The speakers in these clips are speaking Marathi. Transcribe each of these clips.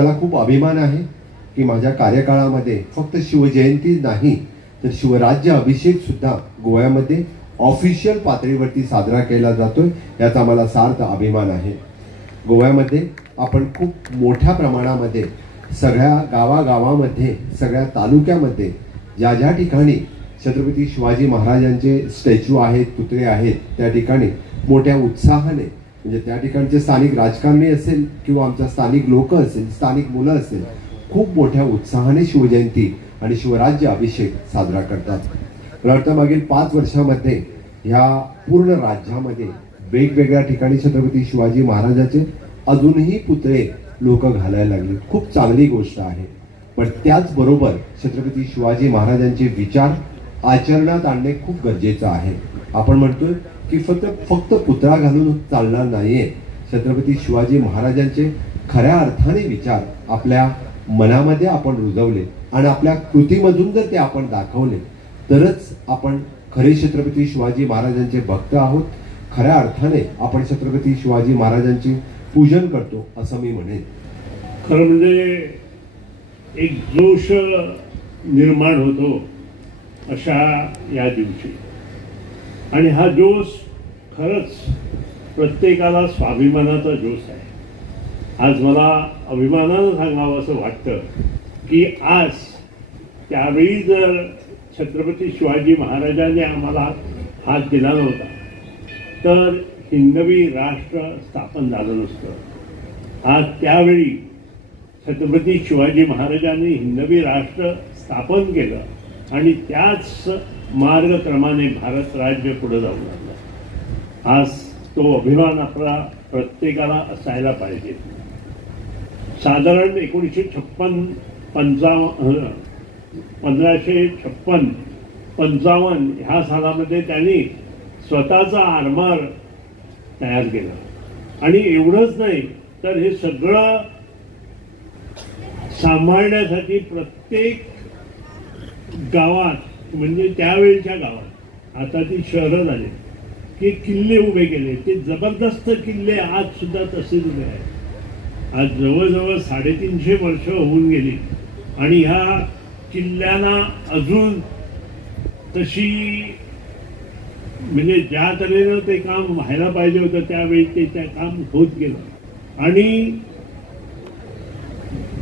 मला खूप अभिमान आहे की माझ्या कार्यकाळामध्ये फक्त शिवजयंती नाही तर शिवराज्य अभिषेक सुद्धा गोव्यामध्ये ऑफिशियल पातळीवरती साजरा केला जातोय, याचा मला सार्थ अभिमान आहे. गोव्यामध्ये आपण खूप मोठ्या प्रमाणामध्ये सगळ्या गावागावामध्ये, सगळ्या तालुक्यामध्ये ज्या ज्या ठिकाणी छत्रपती शिवाजी महाराजांचे स्टॅच्यू आहेत, पुतळे आहेत, त्या ठिकाणी मोठ्या उत्साहाने, म्हणजे त्या ठिकाणचे स्थानिक राजकारणी असेल किंवा आमच्या स्थानिक लोक असेल, स्थानिक मुलं असेल, खूप मोठ्या उत्साहाने शिवजयंती आणि शिवराज्य अभिषेक साजरा करतात. मला वाटतं मागील 5 वर्षामध्ये ह्या पूर्ण राज्यामध्ये वेगवेगळ्या ठिकाणी छत्रपती शिवाजी महाराजांचे अजूनही पुतळे लोक घालायला लागले. खूप चांगली गोष्ट आहे. पण त्याचबरोबर छत्रपती शिवाजी महाराजांचे विचार आचरणात आणणे खूप गरजेचं आहे. आपण म्हणतोय की फक्त पुतळा घालून चालणार नाहीये. छत्रपती शिवाजी महाराजांचे खऱ्या अर्थाने विचार आपल्या मनामध्ये आपण रुजवले आणि आपल्या कृतीमधून जर ते आपण दाखवले तरच आपण खरे छत्रपती शिवाजी महाराजांचे भक्त आहोत. खऱ्या अर्थाने आपण छत्रपती शिवाजी महाराजांचे पूजन करतो असं मी म्हणेन. खरं म्हणजे एक जोश निर्माण होतो अशा या दिवशी, आणि हा जोश खरंच प्रत्येकाला स्वाभिमानाचा जोश आहे. आज मला अभिमानानं सांगावं असं वाटतं की आज त्यावेळी जर छत्रपती शिवाजी महाराजांनी आम्हाला हात दिला नव्हता तर हिंदवी राष्ट्र स्थापन झालं नसतं. आज त्यावेळी छत्रपती शिवाजी महाराजांनी हिंदवी राष्ट्र स्थापन केलं आणि त्याच मार्गक्रमाने भारत राज्य पुढे जाऊ लागलं. आज तो अभिमान आपला प्रत्येकाला असायला पाहिजे. साधारण 1556-55 ह्या सालामध्ये त्यांनी स्वतःचा आरमार तयार केला. आणि एवढंच नाही तर हे सगळं सांभाळण्यासाठी प्रत्येक गावात, म्हणजे त्यावेळच्या गावात, आता ती शहरं झाली, की किल्ले उभे केले. ते जबरदस्त किल्ले आज सुद्धा तसेच उभे आहेत. आज जवळजवळ 350 वर्ष होऊन गेली आणि ह्या किल्ल्यांना अजून तशी, म्हणजे ज्या तऱ्हेनं ते काम व्हायला पाहिजे होतं त्यावेळी ते काम होत गेलं. आणि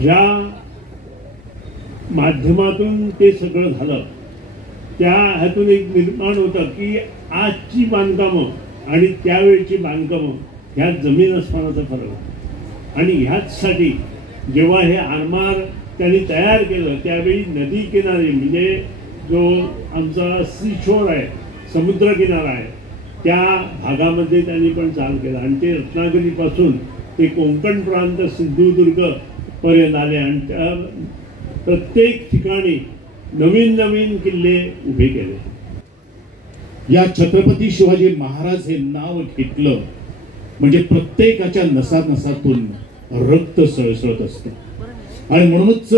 ज्या माध्यमातून ते सगळं झालं त्या ह्यातून एक निर्माण होतं की आजची बांधकामं आणि त्यावेळची बांधकामं ह्यात जमीन अस्मानाचा फरक होता. आणि ह्याचसाठी जेव्हा हे आरमार त्यांनी तयार केलं त्यावेळी नदी किनारी, म्हणजे जो आमचा सीशोर आहे, समुद्रकिनारा आहे, त्या भागामध्ये त्यांनी पण चाल केला. आणि ते रत्नागिरीपासून ते कोकण प्रांत, सिंधुदुर्ग पर्यंत आले आणि त्या प्रत्येक ठिकाणी नवीन नवीन किल्ले उभे केले. या छत्रपती शिवाजी महाराज हे नाव घेतलं म्हणजे प्रत्येकाच्या नसानसातून रक्त सळसळत असतं. आणि म्हणूनच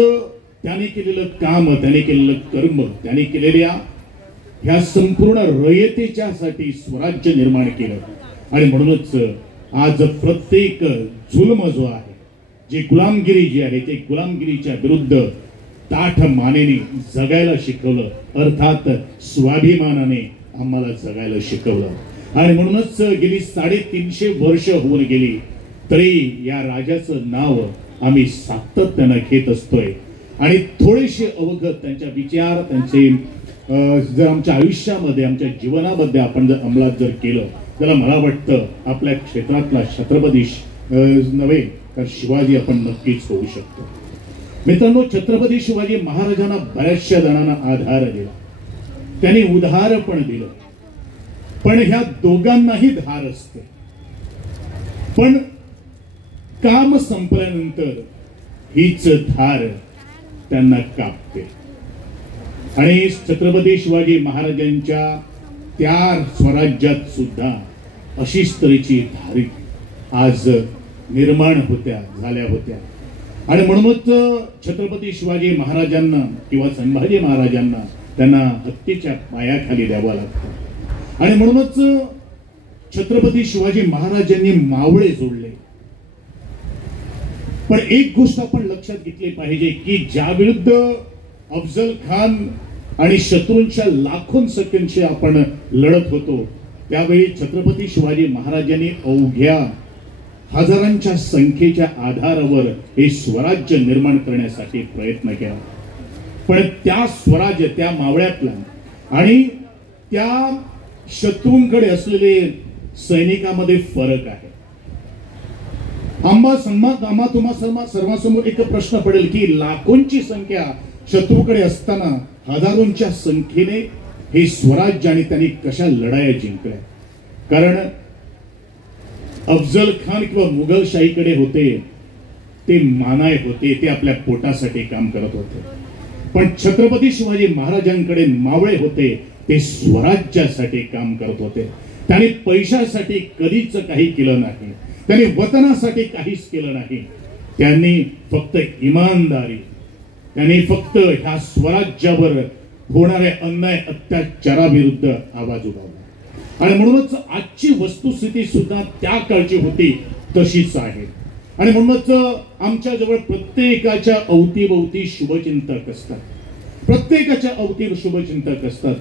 त्याने केलेलं काम, त्याने केलेलं कर्म, त्याने केलेल्या ह्या संपूर्ण रयतेच्यासाठी स्वराज्य निर्माण केलं. आणि म्हणूनच आज प्रत्येक जुल्म जो आहे, जी गुलामगिरी जी आहे, ते गुलामगिरीच्या विरुद्ध ताठ मानेने जगायला शिकवलं, अर्थात स्वाभिमानाने आम्हाला जगायला शिकवलं. आणि म्हणूनच गेली 350 वर्ष होऊन गेली तरी या राजाचं नाव आम्ही सातत्यानं घेत असतोय. आणि थोडेसे अवघत त्यांच्या विचार, त्यांचे जर आमच्या आयुष्यामध्ये, आमच्या जीवनामध्ये आपण जर अंमलात जर केलं तर मला वाटतं आपल्या क्षेत्रातला छत्रपती नव्हे तर शिवाजी आपण नक्कीच होऊ शकतो. मित्रांनो, छत्रपती शिवाजी महाराजांना बऱ्याचशा जणांना आधार दिला, त्यांनी उधार पण दिलं. पण ह्या दोघांनाही धार असते. पण काम संपल्यानंतर हीच धार त्यांना कापते. आणि छत्रपती शिवाजी महाराजांच्या त्या स्वराज्यात सुद्धा अशीच तऱ्हेची धारी आज निर्माण झाल्या होत्या. आणि म्हणूनच छत्रपती शिवाजी महाराजांना किंवा संभाजी महाराजांना त्यांना हत्तीच्या पायाखाली द्यावं लागतं. आणि म्हणूनच छत्रपती शिवाजी महाराजांनी मावळे जोडले. पण एक गोष्ट आपण लक्षात घेतली पाहिजे की ज्या विरुद्ध अफजल खान आणि शत्रूंच्या लाखोंसंख्येशी आपण लढत होतो त्यावेळी छत्रपती शिवाजी महाराजांनी अवघ्या हजारांच्या संख्येच्या आधारावर हे स्वराज्य निर्माण करण्यासाठी प्रयत्न केला. पण त्या स्वराज्य त्या मावळ्यातला आणि त्या शत्रूंकडे असलेले सैनिकांमध्ये फरक आहे. आम्हा तुम्हा सर्वांसमोर एक प्रश्न पडेल की लाखोंची संख्या शत्रूकडे असताना हजारोंच्या संख्येने हे स्वराज्य आणि त्यांनी कशा लढाया जिंकल्या. कारण अफजल खान किंवा मुघलशाहीकडे होते ते मानाय होते, ते आपल्या पोटासाठी काम करत होते. पण छत्रपती शिवाजी महाराजांकडे मावळे होते ते स्वराज्यासाठी काम करत होते. त्यांनी पैशासाठी कधीच काही केलं नाही, त्यांनी वतनासाठी काहीच केलं नाही. त्यांनी फक्त इमानदारी, त्यांनी फक्त ह्या स्वराज्यावर होणाऱ्या अन्याय अत्याचाराविरुद्ध आवाज उठवला. आणि म्हणूनच आजची वस्तुस्थिती सुद्धा त्या काळची होती तशीच आहे. आणि म्हणूनच आमच्या जवळ प्रत्येकाच्या अवतीभोवती शुभचिंतक असतात, प्रत्येकाच्या अवती शुभचिंतक असतात.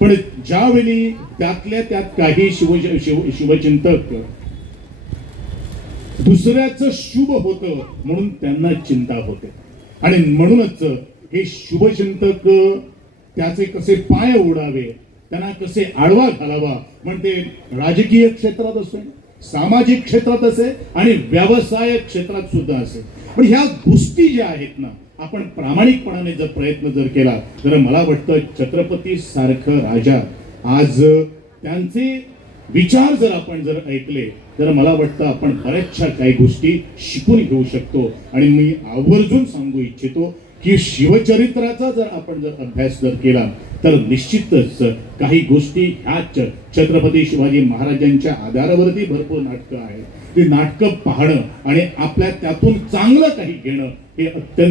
पण ज्यावेळी त्यातल्या त्यात काही शिवचिंतक दुसऱ्याचं शुभ होतं म्हणून त्यांना चिंता होते. आणि म्हणूनच हे शुभचिंतक त्याचे कसे पाय ओढावे, त्यांना कसे आडवा घालावा, म्हणजे राजकीय क्षेत्रात असेल, सामाजिक क्षेत्रात असेल आणि व्यवसाय क्षेत्रात सुद्धा असेल. पण ह्या गोष्टी ज्या आहेत ना, आपण प्रामाणिकपणाने जर प्रयत्न जर केला तर मला वाटतं छत्रपती सारखं राजा आज त्यांचे विचार जर आपण जर ऐकले तर मला वाटतं आपण बऱ्याचशा काही गोष्टी शिकून घेऊ शकतो. आणि मी आवर्जून सांगू इच्छितो की शिवचरित्राचा जर आपण जर अभ्यास जर केला तर निश्चितच काही गोष्टी ह्या छत्रपती शिवाजी महाराजांच्या आधारावरती भरपूर नाटकं आहेत. ती नाटकं पाहणं आणि आपल्या त्यातून चांगलं काही घेणं हे अत्यंत